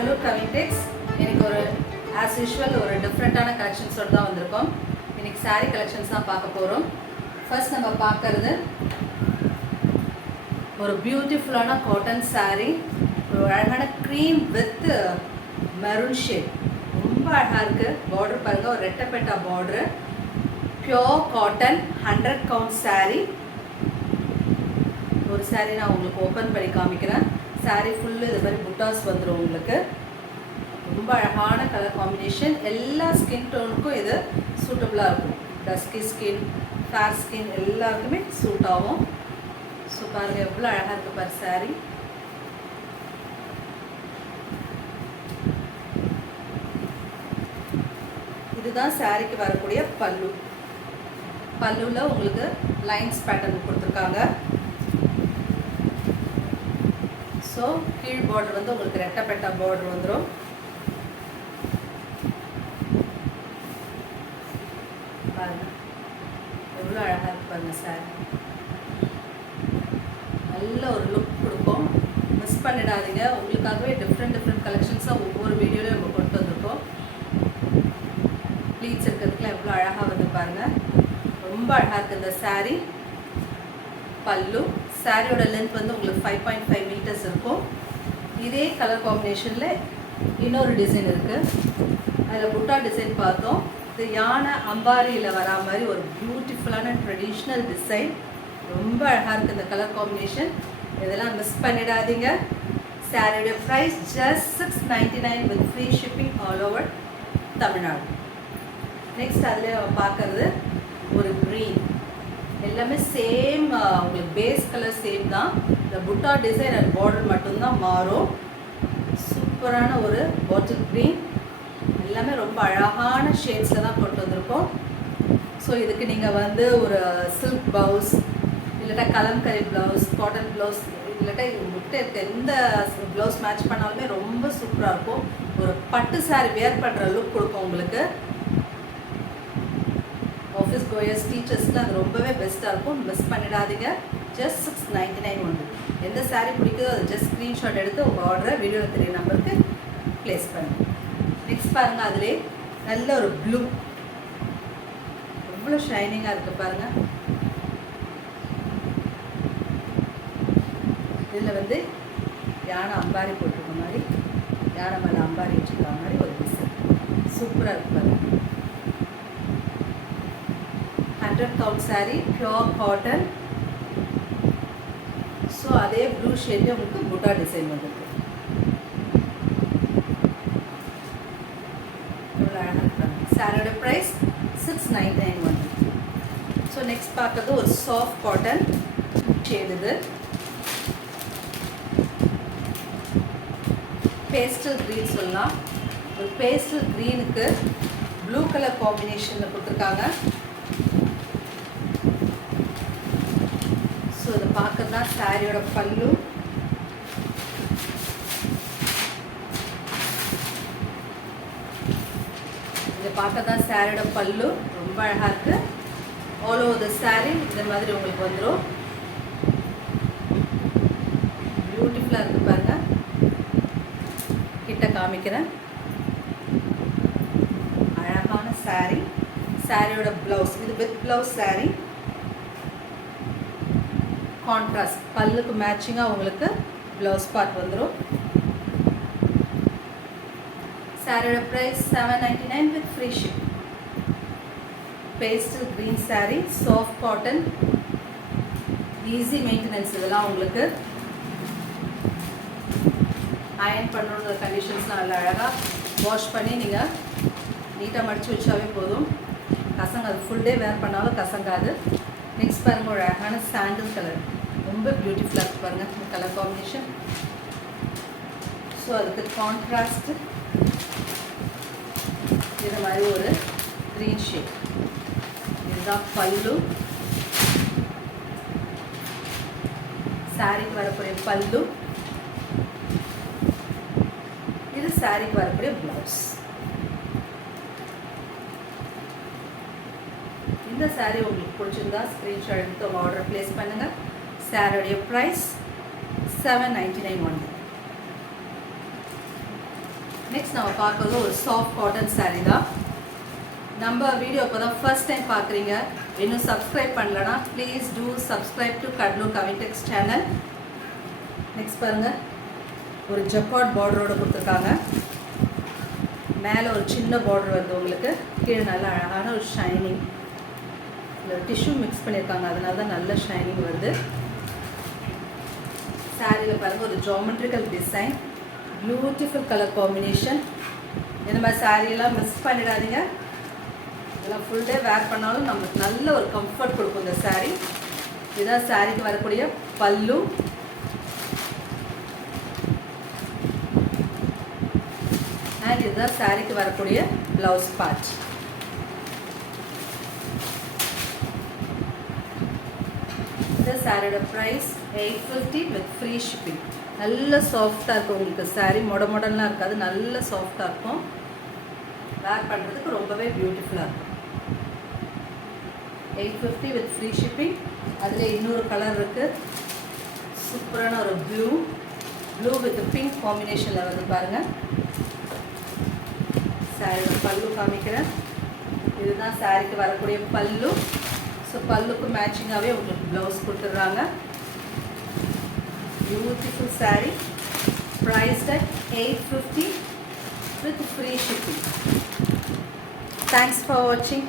கடலூர் கவின்டெக்ஸ். இன்னைக்கு ஒரு as usual ஒரு டிஃப்ரெண்ட்டான கலெக்ஷன்ஸோடு தான் வந்திருக்கோம். இன்னைக்கு சாரீ கலெக்ஷன்ஸ் தான் பார்க்க போகிறோம். ஃபர்ஸ்ட் நம்ம பார்க்கறது ஒரு பியூட்டிஃபுல்லான காட்டன் சாரீ, ஒரு அழகான க்ரீம் வித் மெரூன் ஷேட். ரொம்ப அழகாக இருக்குது. பார்டர் பாருங்கள், ஒரு ரெட்டப்பெட்டா border, pure cotton 100 count sari. ஒரு சாரீ நான் உங்களுக்கு ஓப்பன் பண்ணி காமிக்கிறேன். சாரீ ஃபுல்லு இது மாதிரி புட்டாஸ் வந்துடும் உங்களுக்கு. ரொம்ப அழகான கலர் காம்பினேஷன். எல்லா ஸ்கின் டோனுக்கும் இது சூட்டபுளாக இருக்கும். டஸ்கி ஸ்கின், ஃபேர் ஸ்கின் எல்லாருக்குமே சூட் ஆகும். ஸோ பாருங்கள் எவ்வளோ அழகாக இருக்குது பாரு சாரீ. இதுதான் சாரீக்கு வரக்கூடிய பல்லு. பல்லுவில் உங்களுக்கு லைன்ஸ் பேட்டர்ன் கொடுத்துருக்காங்க. ஸோ கீழ் பார்டர் வந்து உங்களுக்கு ரெட்டப்பெட்டா பார்டர் வந்துடும். பாருங்க எவ்வளோ அழகாக இருக்கு பாருங்க சார். நல்ல ஒரு லுக் கொடுக்கும். மிஸ் பண்ணிடாதீங்க. உங்களுக்காகவே டிஃப்ரெண்ட் கலெக்ஷன்ஸாக ஒவ்வொரு வீடியோலையும் நம்ம கொண்டு வந்திருக்கோம். ப்ளீட்ஸ் இருக்கிறதுக்குலாம் எவ்வளோ அழகாக வந்து பாருங்கள். ரொம்ப அழகாக இருக்குது இந்த சாரீ. பல்லு சாரியோட லென்த் வந்து உங்களுக்கு 5.5 மீட்டர்ஸ் இருக்கும். இதே கலர் காம்பினேஷனில் இன்னொரு டிசைன் இருக்குது. அதில் புட்டா டிசைன் பார்த்தோம். இது யானை அம்பாரியில் வரா மாதிரி ஒரு பியூட்டிஃபுல்லான ட்ரெடிஷ்னல் டிசைன். ரொம்ப அழகாக இருக்குது இந்த கலர் காம்பினேஷன். இதெல்லாம் மிஸ் பண்ணிடாதீங்க. சாரியோட price just 699 with free shipping all over Tamil Nadu. Next அதில் பார்க்குறது ஒரு க்ரீன். எல்லாமே சேம், உங்களுக்கு பேஸ் கலர் சேம் தான். இந்த புட்டா டிசைன் அண்ட் பார்டர் மட்டும்தான் மாறும். சூப்பரான ஒரு பாட்டில் க்ரீன். எல்லாமே ரொம்ப அழகான ஷேட்ஸில் தான் கொண்டு வந்திருக்கோம். ஸோ இதுக்கு நீங்கள் வந்து ஒரு சில்க் ப்ளவுஸ் இல்லாட்டா கலம்கரி ப்ளவுஸ், காட்டன் ப்ளவுஸ் இல்லாட்டா உங்கள்கிட்ட இருக்க எந்த ப்ளவுஸ் மேட்ச் பண்ணாலுமே ரொம்ப சூப்பராக இருக்கும். ஒரு பட்டு சாரி வேர் பண்ணுற லுக் கொடுக்கும் உங்களுக்கு. ஆஃபீஸ் கோயர்ஸ், டீச்சர்ஸ்க்கு அது ரொம்பவே பெஸ்ட்டாக இருக்கும். மிஸ் பண்ணிடாதீங்க. ஜஸ்ட் 699 ஒன்று. எந்த சாரீ பிடிக்குதோ அது ஜஸ்ட் ஸ்க்ரீன்ஷாட் எடுத்து உங்கள் ஆர்டரை வீடியோவில் தெரிய நம்பருக்கு ப்ளேஸ் பண்ணுங்கள். நெக்ஸ்ட் பாருங்கள், அதிலே நல்ல ஒரு ப்ளூ, எவ்வளோ ஷைனிங்காக இருக்குது பாருங்கள். இதில் வந்து யானை அம்பாரி போட்டிருக்க மாதிரி, யானை மேலே அம்பாரி வச்சுக்கிற மாதிரி ஒரு டிசைன் சூப்பராக இருக்குது பாருங்கள். 100 count sari, pure cotton. So அதே ப்ளூ ஷேட்லேயே உங்களுக்கு புட்டா டிசைன் வந்துருக்கு. இவ்வளோ அழகாக இருக்காங்க. சாரியோட ப்ரைஸ் 699 வந்து. ஸோ நெக்ஸ்ட் பார்க்குறது ஒரு சாஃப்ட் காட்டன் ஷேட். இது பேஸ்டல் க்ரீன் சொல்லலாம். ஒரு பேஸ்டல் க்ரீனுக்கு ப்ளூ கலர் காம்பினேஷனில் கொடுத்துருக்காங்க. ஸோ இதை பார்க்கறது தான் சாரியோட பல்லு. இதை பார்க்க தான் சாரியோட பல்லு. ரொம்ப அழகாக இருக்குது. ஆல் ஓவர் த சாரீ இந்த மாதிரி உங்களுக்கு வந்துடும். பியூட்டிஃபுல்லாக இருக்குது பாருங்கள். கிட்ட காமிக்கிறேன். அழகான சாரீ. சாரியோட ப்ளவுஸ் இது வித் ப்ளவுஸ் சாரீ. கான்ட்ராஸ்ட் பல்லுக்கு மேட்சிங்காக உங்களுக்கு ப்ளவுஸ் பார்ட் வந்துடும். சாரியோட price 799 with free ship. Pastel green sari, soft cotton, easy maintenance. இதெல்லாம் உங்களுக்கு அயர்ன் பண்ணுற கண்டிஷன்ஸ்லாம் நல்லா அழகாக வாஷ் பண்ணி நீங்கள் நீட்டாக மடித்து வச்சாவே போதும். கசங்காது. ஃபுல் டே வேர் பண்ணாலும் கசங்காது. நெக்ஸ்ட் பாருங்கள், ஒரு அழகான சாண்டில் கலர். ரொம்ப பியூட்டிஃபுல்லாக இருக்குது பாருங்கள் இந்த கலர் காம்பினேஷன். ஸோ அதுக்கு கான்ட்ராஸ்ட்டு இது மாதிரி ஒரு க்ரீன் ஷேட். இதுதான் பல்லு. சாரிக்கு வரக்கூடிய பல்லு. இது சாரிக்கு வரக்கூடிய ப்ளவுஸ். இந்த சாரீ உங்களுக்கு பிடிச்சிருந்தா ஸ்க்ரீன்ஷாட் எடுத்து உங்கள் ஆர்டர் ப்ளேஸ் பண்ணுங்கள். சாரியோடைய ப்ரைஸ் 799 ஒன்று. நெக்ஸ்ட் நம்ம பார்க்குறது ஒரு சாஃப்ட் காட்டன் saree தான். நம்ம வீடியோ இப்போ தான் ஃபர்ஸ்ட் டைம் பார்க்குறீங்க, இன்னும் சப்ஸ்கிரைப் பண்ணலன்னா please do subscribe to Cuddalore Kavintex channel. Next பாருங்கள், ஒரு ஜக்கார்ட் பார்டரோடு கொடுத்துருக்காங்க. மேலே ஒரு சின்ன பார்டர் வருது உங்களுக்கு, கீழே நல்ல அழகான ஒரு ஷைனிங், இதில் டிஷ்யூ மிக்ஸ் பண்ணியிருக்காங்க, அதனால தான் நல்ல ஷைனிங் வருது. சாரியில் பாருங்கள் ஒரு geometrical design, beautiful colour combination. இந்த மாதிரி சாரியெல்லாம் மிஸ் பண்ணிடாதீங்க. இதெல்லாம் ஃபுல் டே வேர் பண்ணாலும் நமக்கு நல்ல ஒரு கம்ஃபர்ட் கொடுக்கும் இந்த சாரீ. இதுதான் சாரிக்கு வரக்கூடிய பல்லு. அண்ட் இதுதான் சாரிக்கு வரக்கூடிய ப்ளவுஸ் பார்ட். இந்த சாரியோட ப்ரைஸ் 850 வித் ஃப்ரீ ஷிப்பிங். நல்ல சாஃப்டாக இருக்கும் உங்களுக்கு சாரீ, மொடலாம் இருக்காது, நல்ல சாஃப்டாக இருக்கும். வேர் பண்ணுறதுக்கு ரொம்பவே பியூட்டிஃபுல்லாக இருக்கும். 850 வித் ஃப்ரீ ஷிப்பிங். அதில் இன்னொரு கலர் இருக்குது, சூப்பரான ஒரு ப்ளூ வித் பிங்க் காம்பினேஷனில் வந்து பாருங்கள். சாரியோட பல்லு காமிக்கிறேன். இதுதான் சாரிக்கு வரக்கூடிய பல்லு. ஸோ பல்லுக்கு மேட்சிங்காகவே உங்களுக்கு ப்ளவுஸ் கொடுத்துட்றாங்க. Beautiful sari, prized at 850 with free shipping. Thanks for watching.